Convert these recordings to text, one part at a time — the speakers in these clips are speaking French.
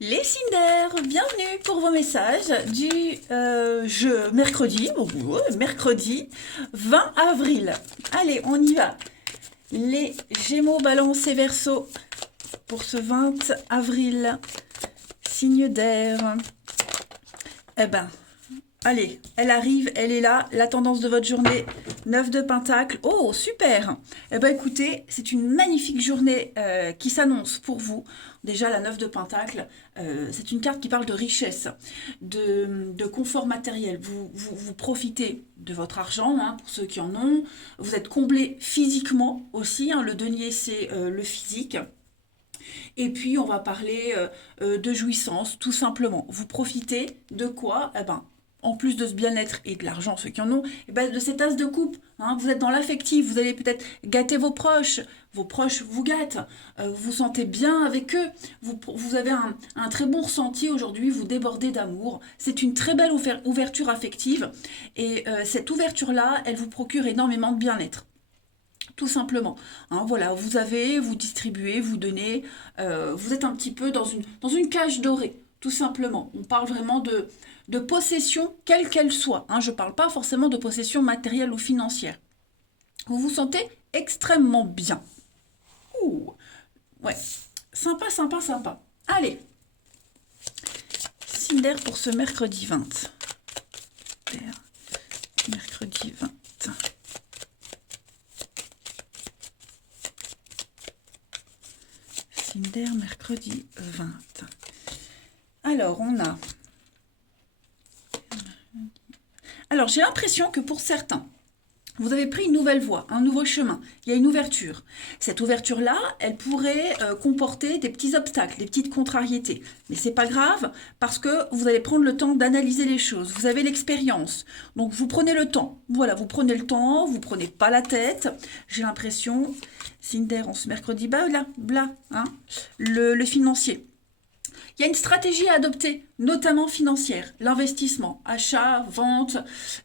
Les Cinder, bienvenue pour vos messages du mercredi 20 avril. Allez, on y va. Les Gémeaux, Balance et Verseau pour ce 20 avril. Signe d'air. Eh ben, allez, elle arrive, elle est là. La tendance de votre journée, 9 de Pentacle. Oh, super. Eh ben, écoutez, c'est une magnifique journée qui s'annonce pour vous. Déjà, la 9 de Pentacle, c'est une carte qui parle de richesse, de confort matériel. Vous profitez de votre argent, hein, pour ceux qui en ont. Vous êtes comblé physiquement aussi, hein. Le denier, c'est le physique. Et puis, on va parler de jouissance, tout simplement. Vous profitez de quoi? Eh ben, en plus de ce bien-être et de l'argent, ceux qui en ont, eh ben, de cet as de coupe. Hein. Vous êtes dans l'affectif, vous allez peut-être gâter vos proches vous gâtent, vous vous sentez bien avec eux, vous avez un très bon ressenti aujourd'hui, vous débordez d'amour. C'est une très belle ouverture affective et cette ouverture-là, elle vous procure énormément de bien-être. Tout simplement. Hein, voilà, vous distribuez, vous donnez, vous êtes un petit peu dans une cage dorée, tout simplement. On parle vraiment de possession, quelle qu'elle soit. Hein, je ne parle pas forcément de possession matérielle ou financière. Vous vous sentez extrêmement bien. Ouh, ouais, sympa, sympa, sympa. Allez, Cinder pour ce mercredi 20. Mercredi 20. Cinder, mercredi 20. Alors, on a... Alors, j'ai l'impression que pour certains, vous avez pris une nouvelle voie, un nouveau chemin. Il y a une ouverture. Cette ouverture-là, elle pourrait comporter des petits obstacles, des petites contrariétés. Mais c'est pas grave parce que vous allez prendre le temps d'analyser les choses. Vous avez l'expérience. Donc vous prenez le temps. Voilà, vous prenez le temps, vous prenez pas la tête. J'ai l'impression, Cinder, on se mercredi, hein, le financier. Il y a une stratégie à adopter, notamment financière, l'investissement, achat, vente,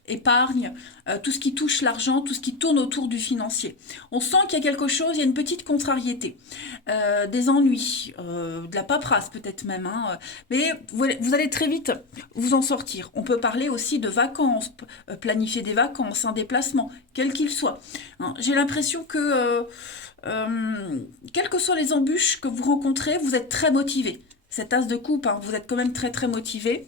épargne, tout ce qui touche l'argent, tout ce qui tourne autour du financier. On sent qu'il y a quelque chose, il y a une petite contrariété, des ennuis, de la paperasse peut-être même, hein, mais vous allez très vite vous en sortir. On peut parler aussi de vacances, planifier des vacances, un déplacement, quel qu'il soit. Hein. J'ai l'impression que, quelles que soient les embûches que vous rencontrez, vous êtes très motivé. Cette as de coupe, hein, vous êtes quand même très très motivé.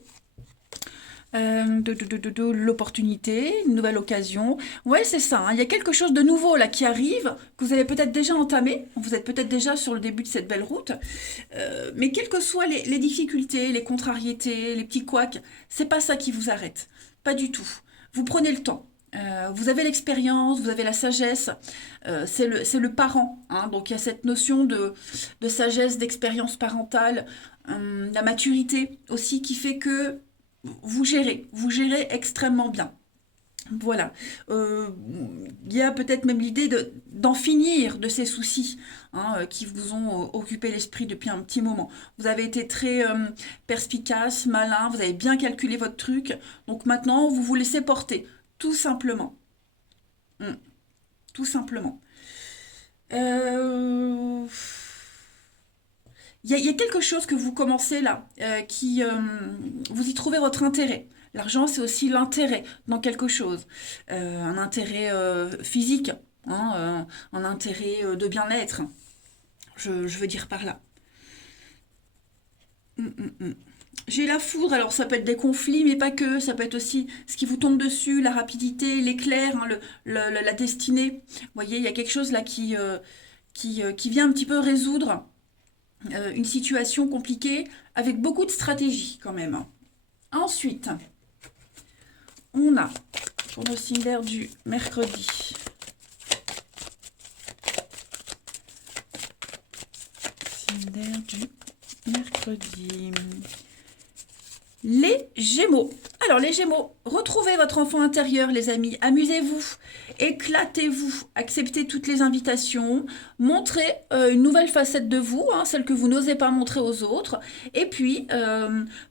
L'opportunité, une nouvelle occasion. Ouais, c'est ça. Hein. Il y a quelque chose de nouveau là qui arrive, que vous avez peut-être déjà entamé. Vous êtes peut-être déjà sur le début de cette belle route. Mais quelles que soient les difficultés, les contrariétés, les petits couacs, c'est pas ça qui vous arrête. Pas du tout. Vous prenez le temps. Vous avez l'expérience, vous avez la sagesse, c'est le parent, hein, donc il y a cette notion de sagesse, d'expérience parentale, la maturité aussi qui fait que vous gérez extrêmement bien. Voilà. Il y a peut-être même l'idée d'en finir de ces soucis, hein, qui vous ont occupé l'esprit depuis un petit moment. Vous avez été très perspicace, malin, vous avez bien calculé votre truc, donc maintenant vous vous laissez porter, tout simplement. Mm, tout simplement. Euh, il y a quelque chose que vous commencez là, qui vous y trouvez votre intérêt. L'argent, c'est aussi l'intérêt dans quelque chose. Un intérêt physique, hein, un intérêt de bien-être, je veux dire par là. Hum, hum, hum. J'ai la foudre, alors ça peut être des conflits, mais pas que. Ça peut être aussi ce qui vous tombe dessus, la rapidité, l'éclair, hein, la destinée. Vous voyez, il y a quelque chose là qui vient un petit peu résoudre une situation compliquée avec beaucoup de stratégie quand même. Ensuite, on a pour nos Cinder du mercredi. Cinder du mercredi. Les Gémeaux. Alors les Gémeaux, retrouvez votre enfant intérieur les amis, amusez-vous, éclatez-vous, acceptez toutes les invitations, montrez une nouvelle facette de vous, hein, celle que vous n'osez pas montrer aux autres, et puis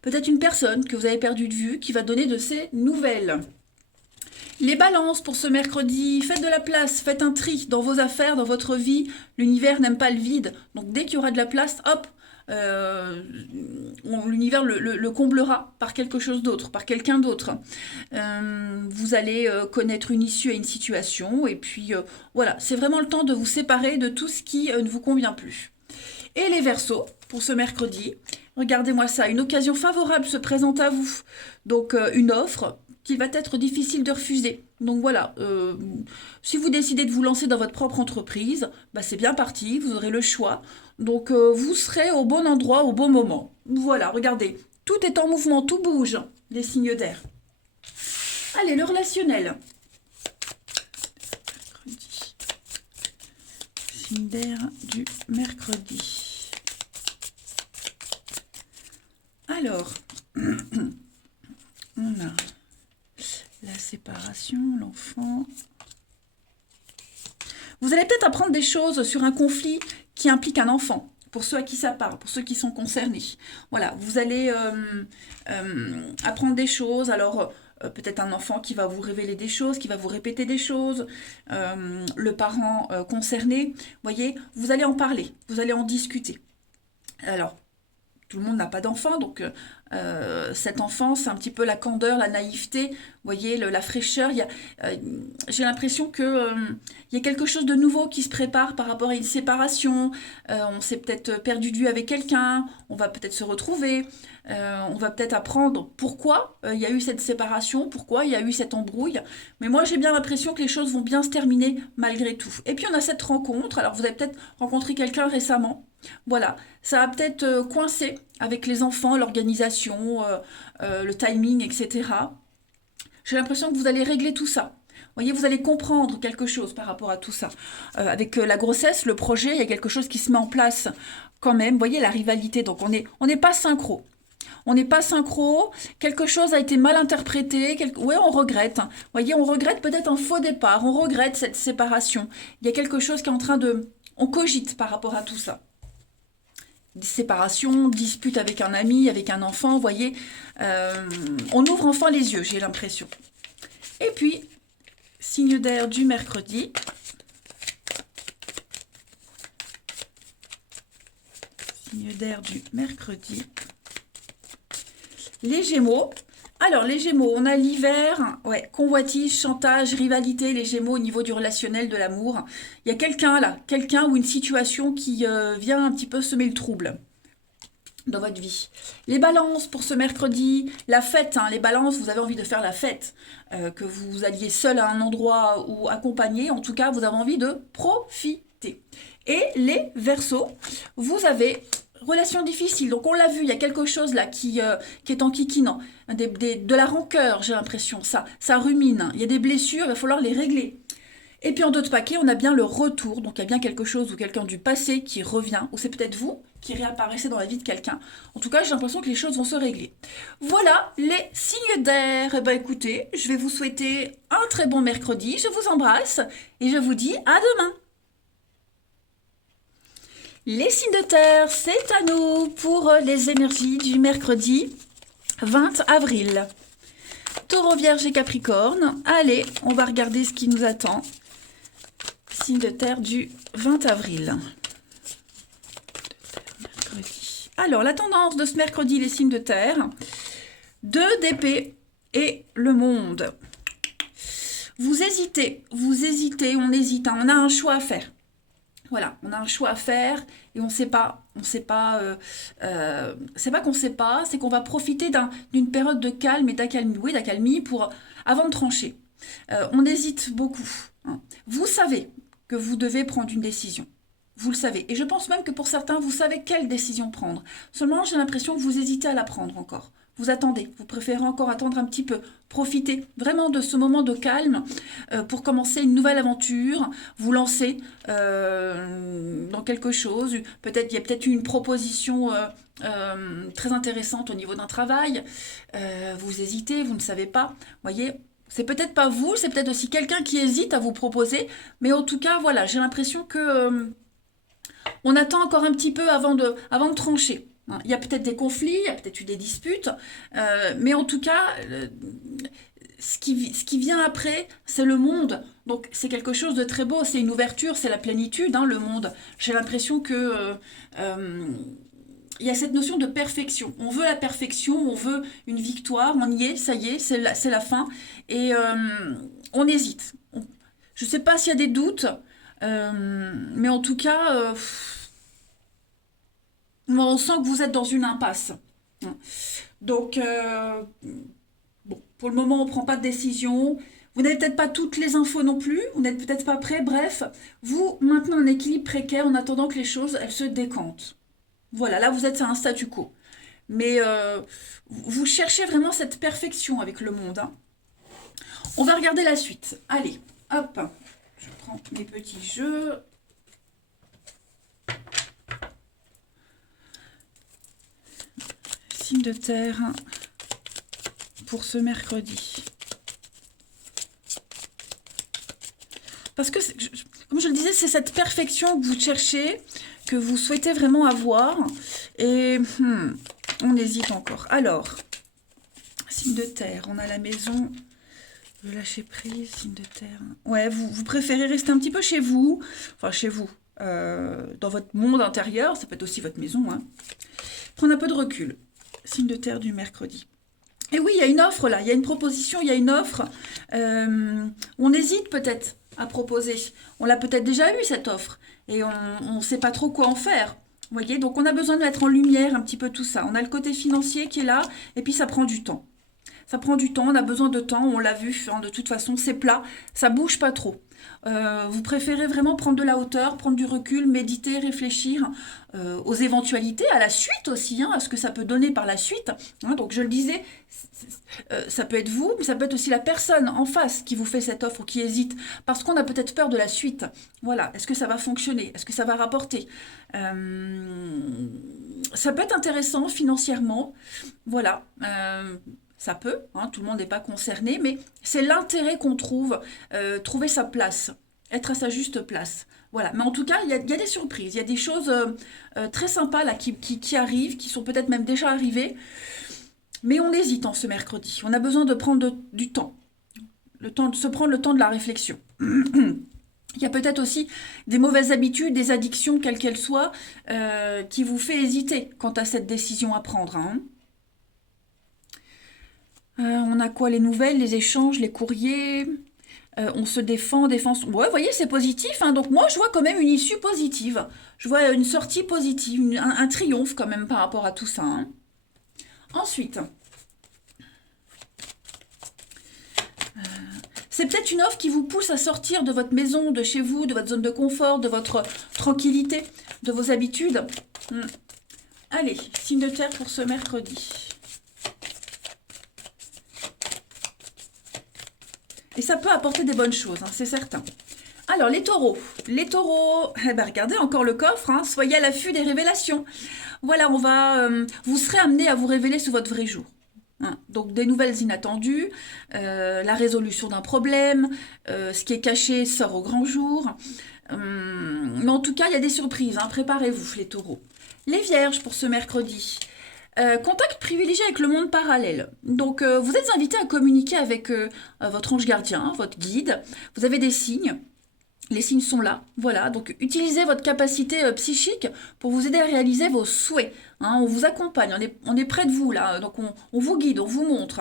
peut-être une personne que vous avez perdue de vue qui va donner de ses nouvelles. Les balances pour ce mercredi, faites de la place, faites un tri dans vos affaires, dans votre vie. L'univers n'aime pas le vide. Donc dès qu'il y aura de la place, hop, l'univers le comblera par quelque chose d'autre, par quelqu'un d'autre. Vous allez connaître une issue à une situation, et puis voilà, c'est vraiment le temps de vous séparer de tout ce qui ne vous convient plus. Et les Verseaux, pour ce mercredi, regardez-moi ça, une occasion favorable se présente à vous. Donc une offre qu'il va être difficile de refuser. Donc voilà, si vous décidez de vous lancer dans votre propre entreprise, bah c'est bien parti, vous aurez le choix. Donc vous serez au bon endroit, au bon moment. Voilà, regardez, tout est en mouvement, tout bouge, les signes d'air. Allez, le relationnel. Signe d'air du mercredi. Alors, on a la séparation, l'enfant. Vous allez peut-être apprendre des choses sur un conflit qui implique un enfant, pour ceux à qui ça parle, pour ceux qui sont concernés. Voilà, vous allez apprendre des choses. Alors, peut-être un enfant qui va vous révéler des choses, qui va vous répéter des choses, le parent concerné. Vous voyez, vous allez en parler, vous allez en discuter. Alors, tout le monde n'a pas d'enfant, donc cet enfant, c'est un petit peu la candeur, la naïveté, vous voyez, la fraîcheur. J'ai l'impression qu'il y a quelque chose de nouveau qui se prépare par rapport à une séparation. On s'est peut-être perdu de vue avec quelqu'un, on va peut-être se retrouver, on va peut-être apprendre pourquoi il y a eu cette séparation, pourquoi il y a eu cette embrouille. Mais moi, j'ai bien l'impression que les choses vont bien se terminer malgré tout. Et puis, on a cette rencontre. Alors, vous avez peut-être rencontré quelqu'un récemment. Voilà, ça va peut-être coincer avec les enfants, l'organisation, le timing, etc. J'ai l'impression que vous allez régler tout ça. Vous voyez, vous allez comprendre quelque chose par rapport à tout ça. Avec la grossesse, le projet, il y a quelque chose qui se met en place quand même. Vous voyez, la rivalité, donc on n'est pas synchro. On n'est pas synchro, quelque chose a été mal interprété, ouais, on regrette. Vous voyez, on regrette peut-être un faux départ, on regrette cette séparation. Il y a quelque chose qui est en train de... On cogite par rapport à tout ça. Séparation, dispute avec un ami, avec un enfant, vous voyez, on ouvre enfin les yeux, j'ai l'impression. Et puis, signe d'air du mercredi. Signe d'air du mercredi. Les Gémeaux. Alors, les Gémeaux, on a l'hiver, ouais, convoitise, chantage, rivalité, les Gémeaux au niveau du relationnel, de l'amour. Il y a quelqu'un là, quelqu'un ou une situation qui vient un petit peu semer le trouble dans votre vie. Les balances pour ce mercredi, la fête, hein, les balances, vous avez envie de faire la fête, que vous alliez seul à un endroit ou accompagné, en tout cas, vous avez envie de profiter. Et les Verseaux, vous avez... relation difficile, donc on l'a vu, il y a quelque chose là qui est enquiquinant, de la rancœur, j'ai l'impression, ça rumine, il y a des blessures, il va falloir les régler. Et puis en d'autres paquets, on a bien le retour, donc il y a bien quelque chose ou quelqu'un du passé qui revient, ou c'est peut-être vous qui réapparaissez dans la vie de quelqu'un. En tout cas, j'ai l'impression que les choses vont se régler. Voilà les signes d'air. Eh ben écoutez, je vais vous souhaiter un très bon mercredi, je vous embrasse et je vous dis à demain. Les signes de terre, c'est à nous pour les énergies du mercredi 20 avril. Taureau, Vierge et Capricorne. Allez, on va regarder ce qui nous attend. Signe de terre du 20 avril. Mercredi. Alors, la tendance de ce mercredi, les signes de terre. 2 d'épée et le monde. Vous hésitez, on hésite, hein, on a un choix à faire. Voilà, on a un choix à faire et on sait pas, c'est pas qu'on sait pas, c'est qu'on va profiter d'une période de calme et d'accalmie pour avant de trancher. On hésite beaucoup, hein. Vous savez que vous devez prendre une décision. Vous le savez. Et je pense même que pour certains, vous savez quelle décision prendre. Seulement, j'ai l'impression que vous hésitez à la prendre encore. Vous attendez, vous préférez encore attendre un petit peu. Profitez vraiment de ce moment de calme pour commencer une nouvelle aventure, vous lancer dans quelque chose. Peut-être il y a peut-être une proposition très intéressante au niveau d'un travail. Vous hésitez, vous ne savez pas. Voyez, c'est peut-être pas vous, c'est peut-être aussi quelqu'un qui hésite à vous proposer. Mais en tout cas, voilà, j'ai l'impression que on attend encore un petit peu avant de trancher. Il y a peut-être des conflits, il y a peut-être eu des disputes, mais en tout cas, ce qui vient après, c'est le monde. Donc c'est quelque chose de très beau, c'est une ouverture, c'est la plénitude, hein, le monde. J'ai l'impression que il y a cette notion de perfection. On veut la perfection, on veut une victoire, on y est, ça y est, c'est la fin. Et on hésite. Je ne sais pas s'il y a des doutes, mais en tout cas, on sent que vous êtes dans une impasse. Donc, bon, pour le moment, on ne prend pas de décision. Vous n'avez peut-être pas toutes les infos non plus, vous n'êtes peut-être pas prêt. Bref, vous maintenez un équilibre précaire en attendant que les choses, elles se décantent. Voilà, là, vous êtes sur un statu quo. Mais vous cherchez vraiment cette perfection avec le monde. Hein. On va regarder la suite. Allez, hop, je prends mes petits jeux. Signe de terre pour ce mercredi. Parce que, comme je le disais, c'est cette perfection que vous cherchez, que vous souhaitez vraiment avoir. Et on hésite encore. Alors, signe de terre, on a la maison, le lâcher prise, signe de terre. Ouais, vous préférez rester un petit peu chez vous, enfin chez vous, dans votre monde intérieur, ça peut être aussi votre maison. Hein. Prendre un peu de recul. Signe de terre du mercredi. Et oui, il y a une offre là, il y a une proposition, il y a une offre. On hésite peut-être à proposer. On l'a peut-être déjà eu cette offre et on ne sait pas trop quoi en faire. Vous voyez, donc on a besoin de mettre en lumière un petit peu tout ça. On a le côté financier qui est là et puis ça prend du temps. Ça prend du temps, on a besoin de temps, on l'a vu, hein, de toute façon c'est plat, ça bouge pas trop. Vous préférez vraiment prendre de la hauteur, prendre du recul, méditer, réfléchir aux éventualités, à la suite aussi, hein, à ce que ça peut donner par la suite. Hein, donc je le disais, ça peut être vous, mais ça peut être aussi la personne en face qui vous fait cette offre ou qui hésite, parce qu'on a peut-être peur de la suite. Voilà, est-ce que ça va fonctionner? Est-ce que ça va rapporter? Ça peut être intéressant financièrement, voilà. Ça peut, hein, tout le monde n'est pas concerné, mais c'est l'intérêt qu'on trouve, trouver sa place, être à sa juste place. Voilà, mais en tout cas, il y a des surprises, il y a des choses très sympas là qui arrivent, qui sont peut-être même déjà arrivées, mais on hésite en ce mercredi. On a besoin de prendre du temps, de se prendre le temps de la réflexion. Il y a peut-être aussi des mauvaises habitudes, des addictions, quelles qu'elles soient, qui vous fait hésiter quant à cette décision à prendre. Hein. On a quoi? Les nouvelles, les échanges, les courriers. On se défend. Ouais, vous voyez, c'est positif. Hein, donc moi, je vois quand même une issue positive. Je vois une sortie positive, un triomphe quand même par rapport à tout ça. Hein. Ensuite, c'est peut-être une offre qui vous pousse à sortir de votre maison, de chez vous, de votre zone de confort, de votre tranquillité, de vos habitudes. Allez, signe de terre pour ce mercredi. Et ça peut apporter des bonnes choses, hein, c'est certain. Alors, les taureaux. Les taureaux, eh ben, regardez encore le coffre, hein, soyez à l'affût des révélations. Voilà, vous serez amené à vous révéler sous votre vrai jour. Hein. Donc, des nouvelles inattendues, la résolution d'un problème, ce qui est caché sort au grand jour. Mais en tout cas, il y a des surprises, hein, préparez-vous, les taureaux. Les vierges pour ce mercredi. Contact privilégié avec le monde parallèle. Donc, vous êtes invité à communiquer avec votre ange gardien, votre guide. Vous avez des signes. Les signes sont là. Voilà. Donc, utilisez votre capacité psychique pour vous aider à réaliser vos souhaits. Hein, on vous accompagne. On est près de vous, là. Donc, on vous guide, on vous montre.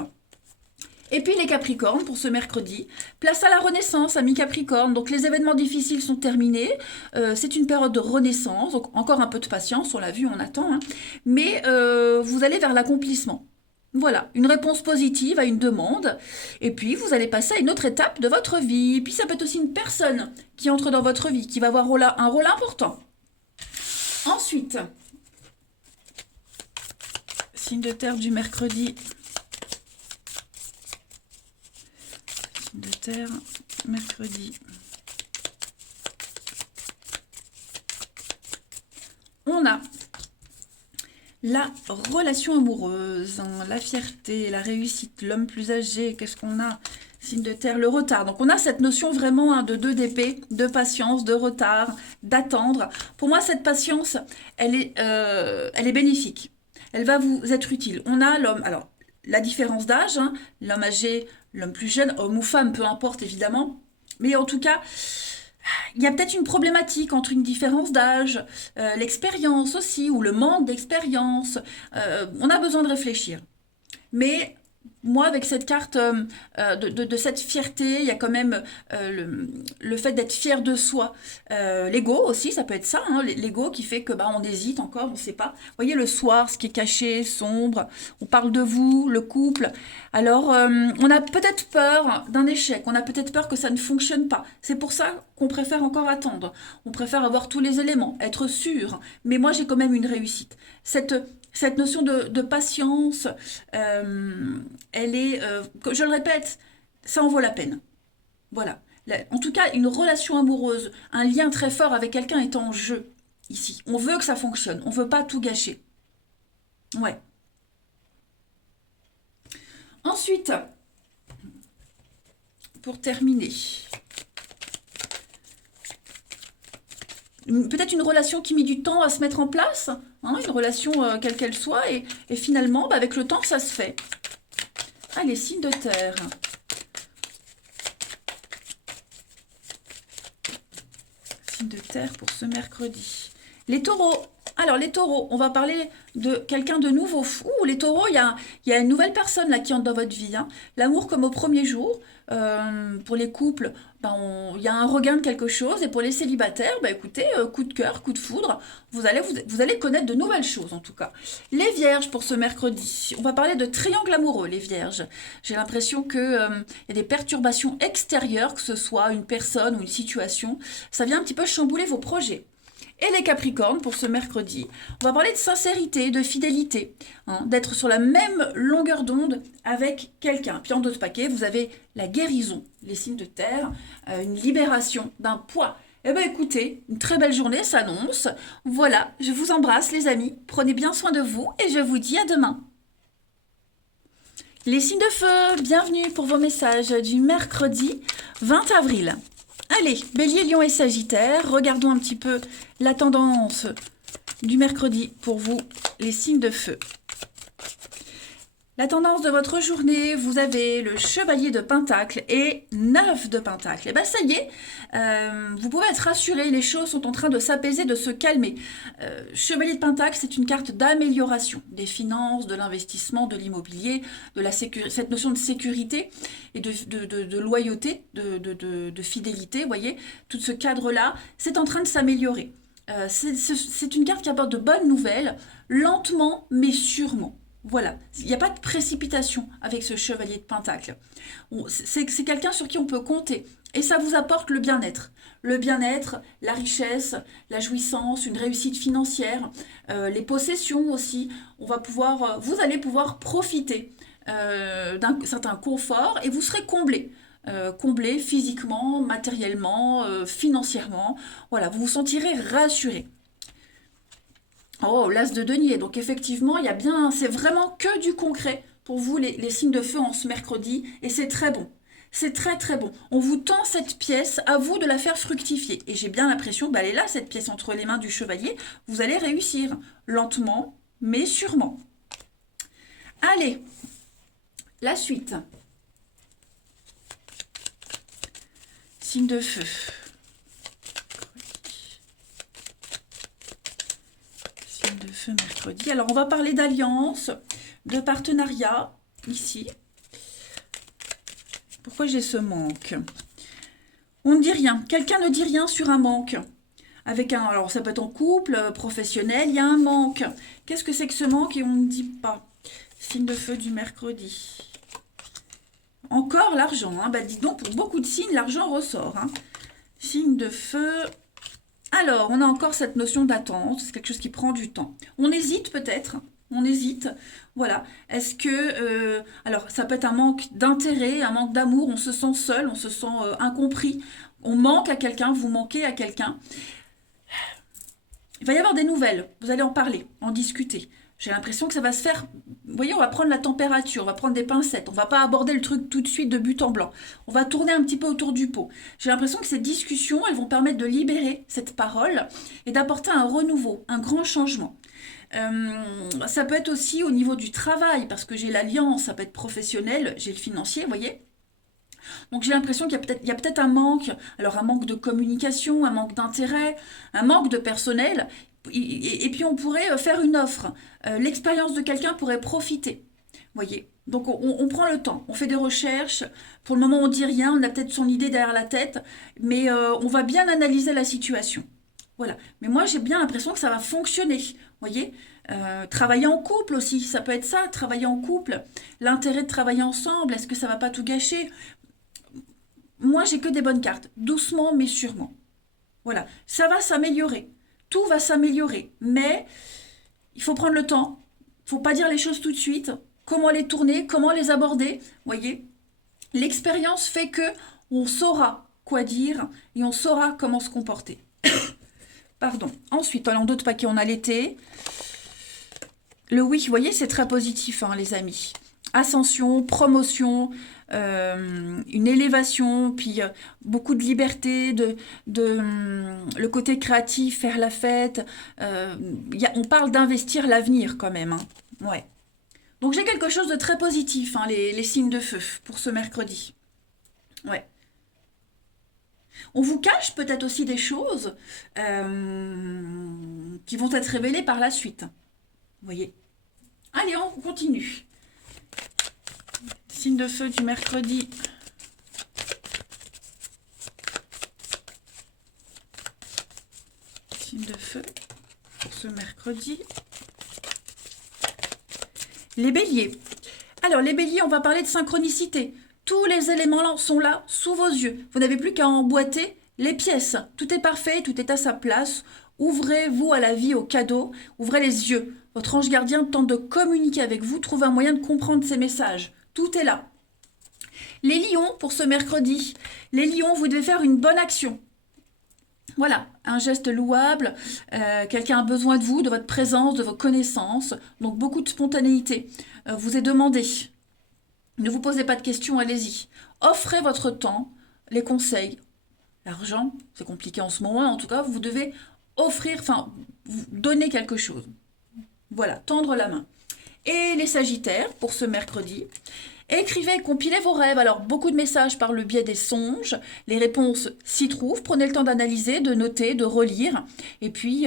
Et puis les Capricornes pour ce mercredi. Place à la renaissance, amis Capricornes. Donc les événements difficiles sont terminés. C'est une période de renaissance. Donc encore un peu de patience, on l'a vu, on attend. Hein. Mais vous allez vers l'accomplissement. Voilà, une réponse positive à une demande. Et puis vous allez passer à une autre étape de votre vie. Et puis ça peut être aussi une personne qui entre dans votre vie, qui va avoir un rôle important. Ensuite, signe de terre du mercredi. De terre, mercredi. On a la relation amoureuse, hein, la fierté, la réussite, l'homme plus âgé, qu'est-ce qu'on a? Signe de terre, le retard. Donc on a cette notion vraiment hein, de 2 d'épée, de patience, de retard, d'attendre. Pour moi, cette patience, elle est bénéfique. Elle va vous être utile. On a l'homme, alors la différence d'âge, hein, l'homme âgé, l'homme plus jeune, homme ou femme, peu importe évidemment. Mais en tout cas, Il y a peut-être une problématique entre une différence d'âge, l'expérience aussi, ou le manque d'expérience. On a besoin de réfléchir. Mais moi, avec cette carte de cette fierté, il y a quand même le fait d'être fier de soi. L'ego aussi, ça peut être ça, hein, l'ego qui fait que bah, on hésite encore, on ne sait pas. Vous voyez le soir, ce qui est caché, sombre, on parle de vous, le couple. Alors, on a peut-être peur d'un échec, on a peut-être peur que ça ne fonctionne pas. C'est pour ça qu'on préfère encore attendre. On préfère avoir tous les éléments, être sûr. Mais moi, j'ai quand même une réussite. Cette notion de patience, elle est, je le répète, ça en vaut la peine. Voilà. En tout cas, une relation amoureuse, un lien très fort avec quelqu'un est en jeu ici. On veut que ça fonctionne, on veut pas tout gâcher. Ouais. Ensuite, pour terminer, peut-être une relation qui met du temps à se mettre en place, hein, une relation quelle qu'elle soit, et finalement, bah, avec le temps, ça se fait. Ah, les signes de terre. Signes de terre pour ce mercredi. Les taureaux. Alors, les taureaux, on va parler de quelqu'un de nouveau. Ouh, les taureaux, il y a une nouvelle personne là qui entre dans votre vie, hein. L'amour comme au premier jour. Pour les couples, ben, il y a un regain de quelque chose. Et pour les célibataires, ben, écoutez, coup de cœur, coup de foudre, vous allez connaître de nouvelles choses en tout cas. Les vierges pour ce mercredi. On va parler de triangle amoureux, les vierges. J'ai l'impression qu'il y a des perturbations extérieures, que ce soit une personne ou une situation. Ça vient un petit peu chambouler vos projets. Et les Capricornes pour ce mercredi. On va parler de sincérité, de fidélité, hein, d'être sur la même longueur d'onde avec quelqu'un. Puis en d'autres paquets, vous avez la guérison, les signes de terre, une libération d'un poids. Eh bien écoutez, une très belle journée s'annonce. Voilà, je vous embrasse les amis, prenez bien soin de vous et je vous dis à demain. Les signes de feu, bienvenue pour vos messages du mercredi 20 avril. Allez, Bélier, Lion et Sagittaire, regardons un petit peu la tendance du mercredi pour vous, les signes de feu. La tendance de votre journée, vous avez le chevalier de Pentacle et 9 de Pentacle. Et bien ça y est, vous pouvez être rassurés, les choses sont en train de s'apaiser, de se calmer. Chevalier de Pentacle, c'est une carte d'amélioration des finances, de l'investissement, de l'immobilier, de cette notion de sécurité et de loyauté, de fidélité, vous voyez, tout ce cadre-là, c'est en train de s'améliorer. C'est une carte qui apporte de bonnes nouvelles, lentement mais sûrement. Voilà, il n'y a pas de précipitation avec ce chevalier de Pentacle. C'est quelqu'un sur qui on peut compter. Et ça vous apporte le bien-être. Le bien-être, la richesse, la jouissance, une réussite financière, les possessions aussi. Vous allez pouvoir profiter d'un certain confort et vous serez comblé. Comblé physiquement, matériellement, financièrement. Voilà, vous vous sentirez rassuré. Oh, l'as de denier. Donc effectivement, il y a bien, c'est vraiment que du concret pour vous, les signes de feu en ce mercredi. Et c'est très bon. C'est très très bon. On vous tend cette pièce, à vous de la faire fructifier. Et j'ai bien l'impression, bah, elle est là, cette pièce entre les mains du chevalier. Vous allez réussir. Lentement, mais sûrement. Allez, la suite. Signe de feu. De feu mercredi. Alors, on va parler d'alliance, de partenariat, ici. Pourquoi j'ai ce manque? On ne dit rien. Quelqu'un ne dit rien sur un manque. Alors, ça peut être en couple, professionnel, il y a un manque. Qu'est-ce que c'est que ce manque et on ne dit pas? Signe de feu du mercredi. Encore l'argent. Hein. Bah, dis donc, pour beaucoup de signes, l'argent ressort. Hein. Signe de feu... Alors, on a encore cette notion d'attente, c'est quelque chose qui prend du temps. On hésite peut-être, on hésite, voilà. Est-ce que, alors ça peut être un manque d'intérêt, un manque d'amour, on se sent seul, on se sent incompris, on manque à quelqu'un, vous manquez à quelqu'un. Il va y avoir des nouvelles, vous allez en parler, en discuter. J'ai l'impression que ça va se faire, vous voyez, on va prendre la température, on va prendre des pincettes, on va pas aborder le truc tout de suite de but en blanc. On va tourner un petit peu autour du pot. J'ai l'impression que ces discussions, elles vont permettre de libérer cette parole et d'apporter un renouveau, un grand changement. Ça peut être aussi au niveau du travail, parce que j'ai l'alliance, ça peut être professionnel, j'ai le financier, vous voyez. Donc j'ai l'impression qu'il y a peut-être un manque, alors un manque de communication, un manque d'intérêt, un manque de personnel, et puis on pourrait faire une offre. L'expérience de quelqu'un pourrait profiter, voyez. Donc on prend le temps, on fait des recherches, pour le moment on dit rien, on a peut-être son idée derrière la tête, mais on va bien analyser la situation. Voilà. Mais moi j'ai bien l'impression que ça va fonctionner, voyez. Travailler en couple aussi, ça peut être ça, travailler en couple. L'intérêt de travailler ensemble, est-ce que ça va pas tout gâcher? Moi, j'ai que des bonnes cartes. Doucement, mais sûrement. Voilà. Ça va s'améliorer. Tout va s'améliorer. Mais il faut prendre le temps. Il ne faut pas dire les choses tout de suite. Comment les tourner, comment les aborder. Voyez, l'expérience fait que on saura quoi dire et on saura comment se comporter. Pardon. Ensuite, dans d'autres paquets, on a l'été. Le oui, vous voyez, c'est très positif, hein, les amis. Ascension, promotion, une élévation, puis beaucoup de liberté, le côté créatif, faire la fête. On parle d'investir l'avenir quand même, hein. Ouais. Donc j'ai quelque chose de très positif, hein, les signes de feu pour ce mercredi. Ouais. On vous cache peut-être aussi des choses qui vont être révélées par la suite. Vous voyez. Allez, on continue. Signe de feu du mercredi. Signe de feu pour ce mercredi. Les béliers. Alors, les béliers, on va parler de synchronicité. Tous les éléments sont là, sous vos yeux. Vous n'avez plus qu'à emboîter les pièces. Tout est parfait, tout est à sa place. Ouvrez-vous à la vie, aux cadeaux. Ouvrez les yeux. Votre ange gardien tente de communiquer avec vous. Trouvez un moyen de comprendre ses messages. Tout est là. Les lions, pour ce mercredi. Les lions, vous devez faire une bonne action. Voilà, un geste louable. Quelqu'un a besoin de vous, de votre présence, de vos connaissances. Donc, beaucoup de spontanéité vous est demandé. Ne vous posez pas de questions, allez-y. Offrez votre temps, les conseils. L'argent, c'est compliqué en ce moment. En tout cas, vous devez offrir, enfin, vous donner quelque chose. Voilà, tendre la main. Et les sagittaires, pour ce mercredi. Écrivez et compilez vos rêves. Alors, beaucoup de messages par le biais des songes. Les réponses s'y trouvent. Prenez le temps d'analyser, de noter, de relire. Et puis,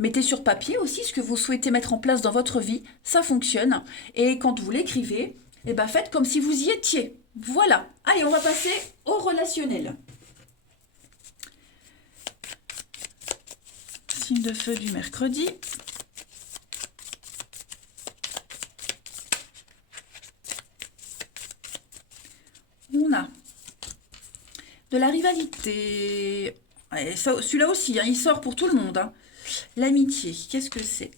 mettez sur papier aussi ce que vous souhaitez mettre en place dans votre vie. Ça fonctionne. Et quand vous l'écrivez, eh ben, faites comme si vous y étiez. Voilà. Allez, on va passer au relationnel. Signe de feu du mercredi. On a de la rivalité. Celui-là aussi, hein, il sort pour tout le monde, hein. L'amitié, qu'est-ce que c'est?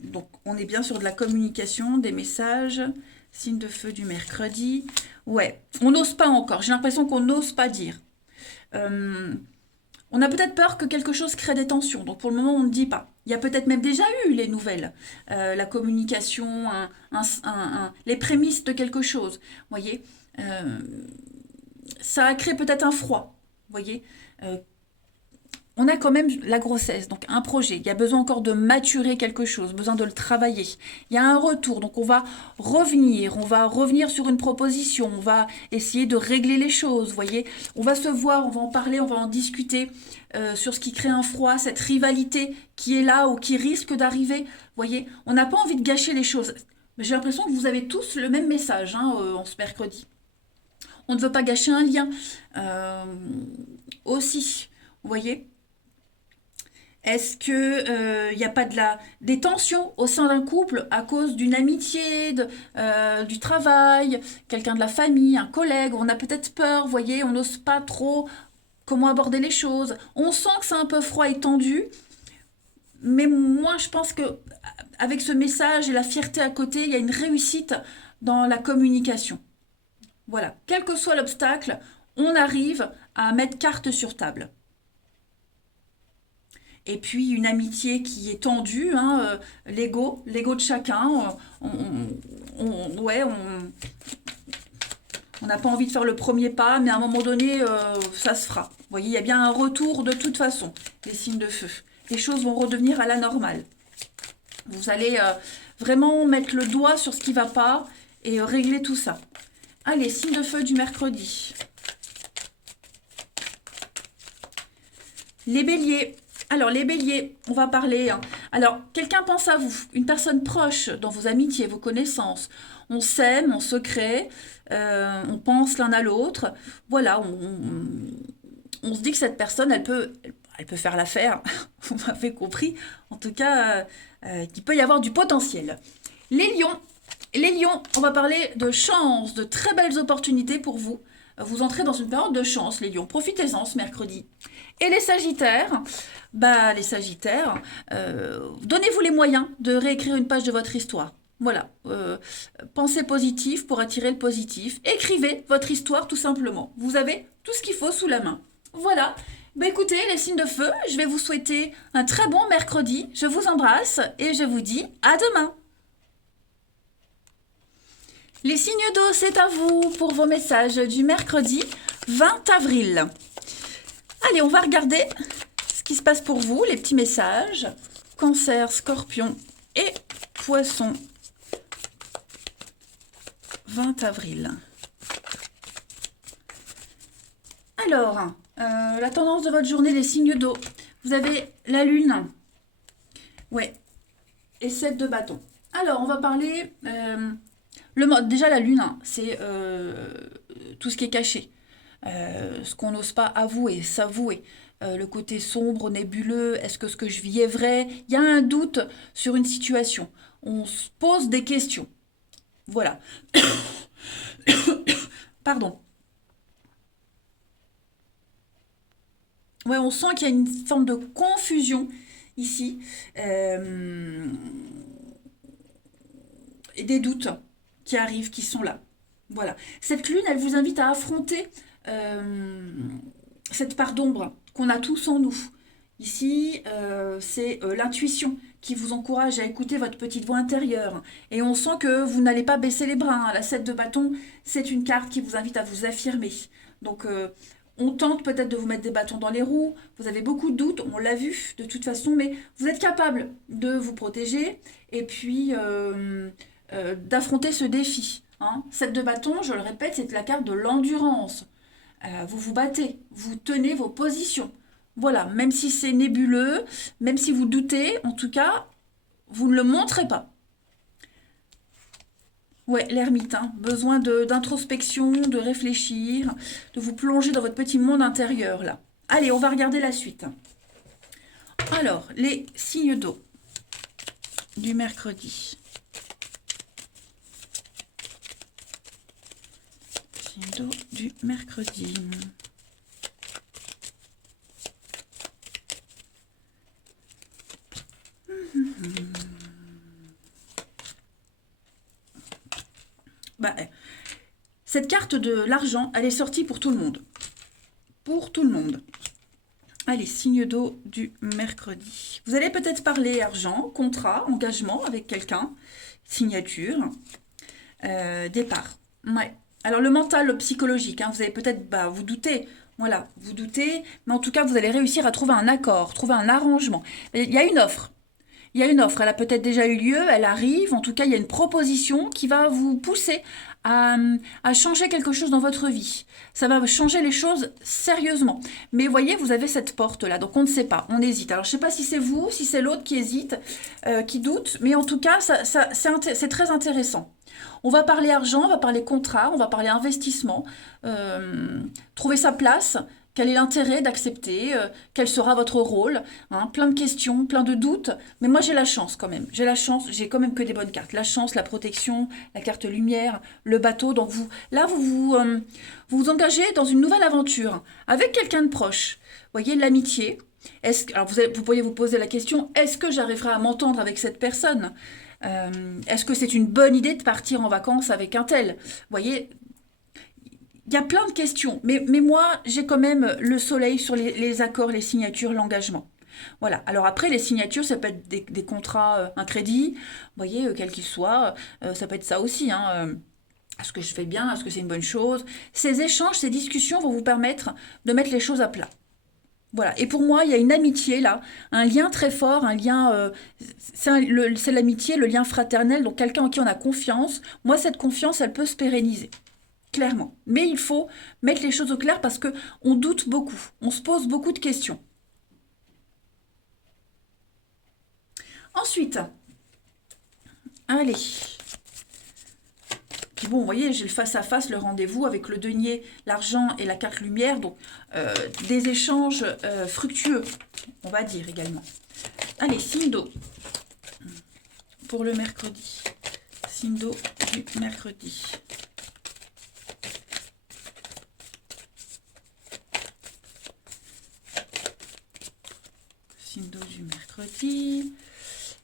Donc, on est bien sur de la communication, des messages. Signe de feu du mercredi. Ouais, on n'ose pas encore. J'ai l'impression qu'on n'ose pas dire. On a peut-être peur que quelque chose crée des tensions. Donc, pour le moment, on ne dit pas. Il y a peut-être même déjà eu les nouvelles. La communication, les prémices de quelque chose. Vous voyez, ça a créé peut-être un froid. Vous voyez, on a quand même la grossesse, donc un projet. Il y a besoin encore de maturer quelque chose, besoin de le travailler. Il y a un retour, donc on va revenir sur une proposition, on va essayer de régler les choses, vous voyez. On va se voir, on va en parler, on va en discuter sur ce qui crée un froid, cette rivalité qui est là ou qui risque d'arriver. Vous voyez, on n'a pas envie de gâcher les choses. Mais j'ai l'impression que vous avez tous le même message, hein, en ce mercredi. On ne veut pas gâcher un lien aussi, vous voyez. Est-ce que il n'y a pas des tensions au sein d'un couple à cause d'une amitié, du travail, quelqu'un de la famille, un collègue? On a peut-être peur, vous voyez, on n'ose pas trop comment aborder les choses. On sent que c'est un peu froid et tendu, mais moi je pense que avec ce message et la fierté à côté, il y a une réussite dans la communication. Voilà, quel que soit l'obstacle, on arrive à mettre carte sur table. Et puis une amitié qui est tendue, hein, l'ego de chacun. Ouais, on n'a pas envie de faire le premier pas, mais à un moment donné, ça se fera. Vous voyez, il y a bien un retour de toute façon, les signes de feu. Les choses vont redevenir à la normale. Vous allez vraiment mettre le doigt sur ce qui ne va pas et régler tout ça. Allez, signe de feu du mercredi. Les béliers. Alors, les béliers, on va parler. Hein. Alors, quelqu'un pense à vous, une personne proche dans vos amitiés, vos connaissances. On s'aime, on se crée, on pense l'un à l'autre. Voilà, on se dit que cette personne, elle peut faire l'affaire. Vous m'avez compris. En tout cas, qu'il peut y avoir du potentiel. Les lions. Les lions, on va parler de chance, de très belles opportunités pour vous. Vous entrez dans une période de chance, les lions. Profitez-en ce mercredi. Et les sagittaires, donnez-vous les moyens de réécrire une page de votre histoire. Voilà, pensez positif pour attirer le positif. Écrivez votre histoire tout simplement. Vous avez tout ce qu'il faut sous la main. Voilà. Écoutez, les signes de feu, je vais vous souhaiter un très bon mercredi. Je vous embrasse et je vous dis à demain. Les signes d'eau, c'est à vous pour vos messages du mercredi 20 avril. Allez, on va regarder ce qui se passe pour vous, les petits messages. Cancer, Scorpion et Poisson. 20 avril. Alors, la tendance de votre journée, les signes d'eau. Vous avez la lune. Ouais. Et 7 de bâton. Alors, on va parler... déjà, la lune, hein, c'est tout ce qui est caché. Ce qu'on n'ose pas avouer, s'avouer. Le côté sombre, nébuleux, est-ce que ce que je vis est vrai? Il y a un doute sur une situation. On se pose des questions. Voilà. Pardon. Ouais, on sent qu'il y a une forme de confusion ici. Et des doutes qui arrivent, qui sont là. Voilà. Cette lune, elle vous invite à affronter cette part d'ombre qu'on a tous en nous. Ici, c'est l'intuition qui vous encourage à écouter votre petite voix intérieure. Et on sent que vous n'allez pas baisser les bras. Hein. La 7 de bâton, c'est une carte qui vous invite à vous affirmer. Donc, on tente peut-être de vous mettre des bâtons dans les roues. Vous avez beaucoup de doutes, on l'a vu de toute façon, mais vous êtes capable de vous protéger et puis d'affronter ce défi. Hein. 7 de bâton, je le répète, c'est la carte de l'endurance. Vous vous battez, vous tenez vos positions. Voilà, même si c'est nébuleux, même si vous doutez, en tout cas, vous ne le montrez pas. Ouais, l'ermite, hein. Besoin d'introspection, de réfléchir, de vous plonger dans votre petit monde intérieur, là. Allez, on va regarder la suite. Alors, les signes d'eau du mercredi. Signes d'eau du mercredi. Cette carte de l'argent, elle est sortie pour tout le monde. Pour tout le monde. Allez, signe d'eau du mercredi. Vous allez peut-être parler argent, contrat, engagement avec quelqu'un, signature, départ. Ouais. Alors le mental, le psychologique, hein, vous allez peut-être vous douter. Voilà, vous doutez, mais en tout cas, vous allez réussir à trouver un accord, trouver un arrangement. Il y a une offre. Il y a une offre, elle a peut-être déjà eu lieu, elle arrive, en tout cas il y a une proposition qui va vous pousser à changer quelque chose dans votre vie. Ça va changer les choses sérieusement. Mais vous voyez, vous avez cette porte-là, donc on ne sait pas, on hésite. Alors je ne sais pas si c'est vous, si c'est l'autre qui hésite, qui doute, mais en tout cas c'est très intéressant. On va parler argent, on va parler contrat, on va parler investissement, trouver sa place. Quel est l'intérêt d'accepter? Quel sera votre rôle? Hein, plein de questions, plein de doutes. Mais moi, j'ai la chance quand même. J'ai la chance, j'ai quand même que des bonnes cartes. La chance, la protection, la carte lumière, le bateau. Donc vous vous engagez dans une nouvelle aventure avec quelqu'un de proche. Vous voyez, l'amitié. Alors vous pourriez vous poser la question, est-ce que j'arriverai à m'entendre avec cette personne? Est-ce que c'est une bonne idée de partir en vacances avec un tel? Vous voyez, il y a plein de questions, mais moi, j'ai quand même le soleil sur les accords, les signatures, l'engagement. Voilà. Alors après, les signatures, ça peut être des contrats, un crédit, vous voyez, quel qu'il soit, ça peut être ça aussi. Hein, est-ce que je fais bien? Est-ce que c'est une bonne chose? Ces échanges, ces discussions vont vous permettre de mettre les choses à plat. Voilà. Et pour moi, il y a une amitié là, un lien très fort, un lien, c'est l'amitié, le lien fraternel, donc quelqu'un en qui on a confiance. Moi, cette confiance, elle peut se pérenniser. Clairement. Mais il faut mettre les choses au clair parce qu'on doute beaucoup. On se pose beaucoup de questions. Ensuite, allez. Puis bon, vous voyez, j'ai le face-à-face, le rendez-vous avec le denier, l'argent et la carte lumière. Donc, des échanges fructueux, on va dire également. Allez, signe d'eau pour le mercredi. Signe d'eau du mercredi. Signe d'eau du mercredi.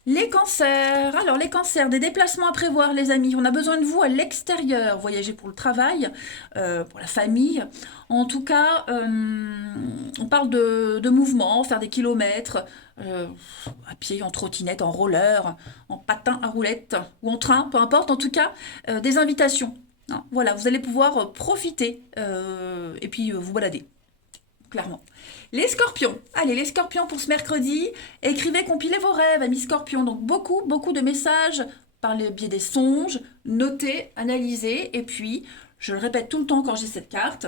Les cancers. Alors, les cancers, des déplacements à prévoir, les amis. On a besoin de vous à l'extérieur. Voyager pour le travail, pour la famille. En tout cas, on parle de mouvement, faire des kilomètres, à pied, en trottinette, en roller, en patin à roulettes ou en train, peu importe. En tout cas, des invitations. Hein, voilà, vous allez pouvoir profiter et puis vous balader. Clairement. Les scorpions. Allez, les scorpions pour ce mercredi. Écrivez, compilez vos rêves, amis scorpions. Donc, beaucoup de messages par le biais des songes. Notez, analysez. Et puis, je le répète tout le temps quand j'ai cette carte.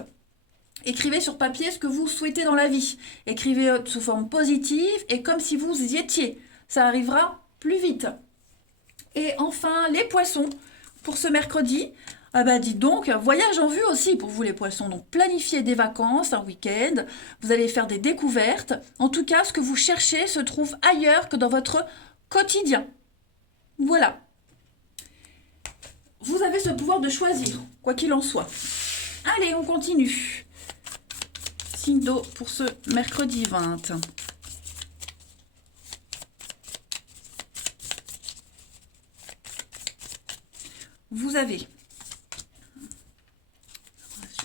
Écrivez sur papier ce que vous souhaitez dans la vie. Écrivez sous forme positive et comme si vous y étiez. Ça arrivera plus vite. Et enfin, les poissons pour ce mercredi. Ah bah dites donc, voyage en vue aussi pour vous les poissons. Donc planifiez des vacances, un week-end, vous allez faire des découvertes. En tout cas, ce que vous cherchez se trouve ailleurs que dans votre quotidien. Voilà. Vous avez ce pouvoir de choisir, quoi qu'il en soit. Allez, on continue. Signe d'eau pour ce mercredi 20. Vous avez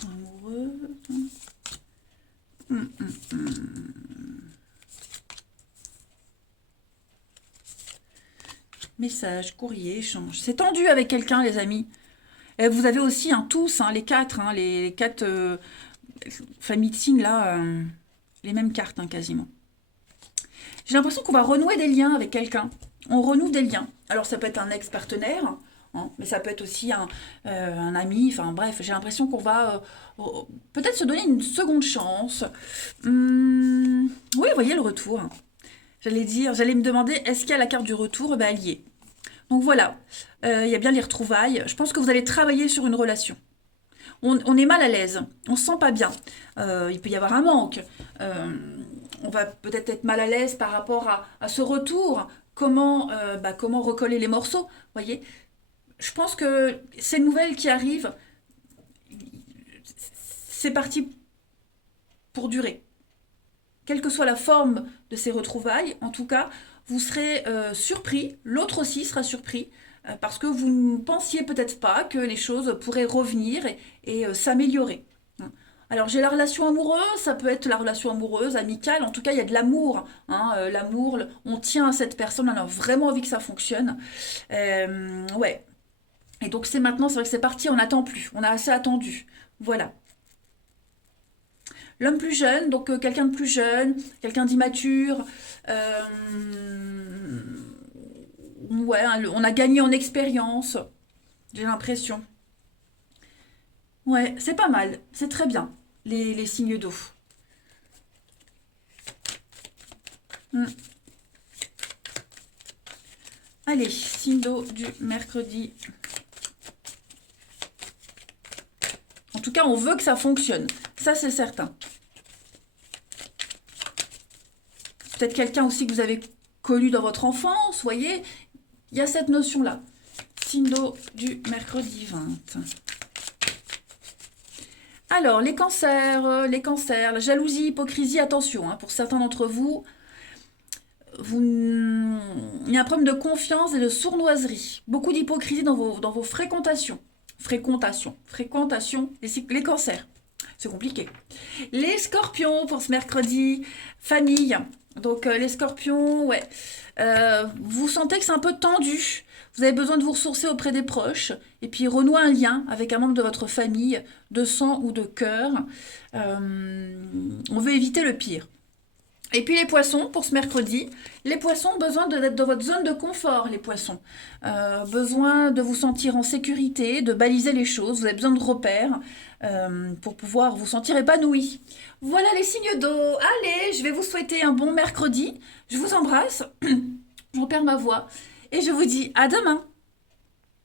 amoureuse. Message, courrier, échange. C'est tendu avec quelqu'un, les amis. Et vous avez aussi tous, les quatre, les quatre familles de signes, là, les mêmes cartes, quasiment. J'ai l'impression qu'on va renouer des liens avec quelqu'un. On renoue des liens. Alors, ça peut être un ex-partenaire, mais ça peut être aussi un ami, enfin bref, j'ai l'impression qu'on va peut-être se donner une seconde chance. Oui, vous voyez le retour. J'allais me demander, est-ce qu'il y a la carte du retour? Ben, elle y est. Donc voilà, il y a bien les retrouvailles. Je pense que vous allez travailler sur une relation. On est mal à l'aise, on se sent pas bien. Il peut y avoir un manque. On va peut-être être mal à l'aise par rapport à ce retour. Comment recoller les morceaux, voyez? Je pense que ces nouvelles qui arrivent, c'est parti pour durer. Quelle que soit la forme de ces retrouvailles, en tout cas, vous serez surpris, l'autre aussi sera surpris, parce que vous ne pensiez peut-être pas que les choses pourraient revenir et s'améliorer. Alors j'ai la relation amoureuse, ça peut être la relation amoureuse, amicale, en tout cas il y a de l'amour. L'amour, on tient à cette personne, on a vraiment envie que ça fonctionne. Ouais. Et donc c'est maintenant, c'est vrai que c'est parti, on n'attend plus, on a assez attendu. Voilà. L'homme plus jeune, donc quelqu'un de plus jeune, quelqu'un d'immature. Ouais, on a gagné en expérience, j'ai l'impression. Ouais, c'est pas mal, c'est très bien, les signes d'eau. Hmm. Allez, signe d'eau du mercredi. En tout cas, on veut que ça fonctionne. Ça, c'est certain. Peut-être quelqu'un aussi que vous avez connu dans votre enfance, vous voyez. Il y a cette notion-là. Signe d'eau du mercredi 20. Alors, les cancers, la jalousie, hypocrisie, attention. Pour certains d'entre vous, il y a un problème de confiance et de sournoiserie. Beaucoup d'hypocrisie dans vos fréquentations. Fréquentation, les cancers. C'est compliqué. Les scorpions pour ce mercredi, famille. Donc les scorpions, ouais. Vous sentez que c'est un peu tendu. Vous avez besoin de vous ressourcer auprès des proches. Et puis renouer un lien avec un membre de votre famille, de sang ou de cœur. On veut éviter le pire. Et puis les poissons, pour ce mercredi, les poissons ont besoin d'être dans votre zone de confort, les poissons. Besoin de vous sentir en sécurité, de baliser les choses, vous avez besoin de repères pour pouvoir vous sentir épanoui. Voilà les signes d'eau. Allez, je vais vous souhaiter un bon mercredi. Je vous embrasse. je perds ma voix. Et je vous dis à demain.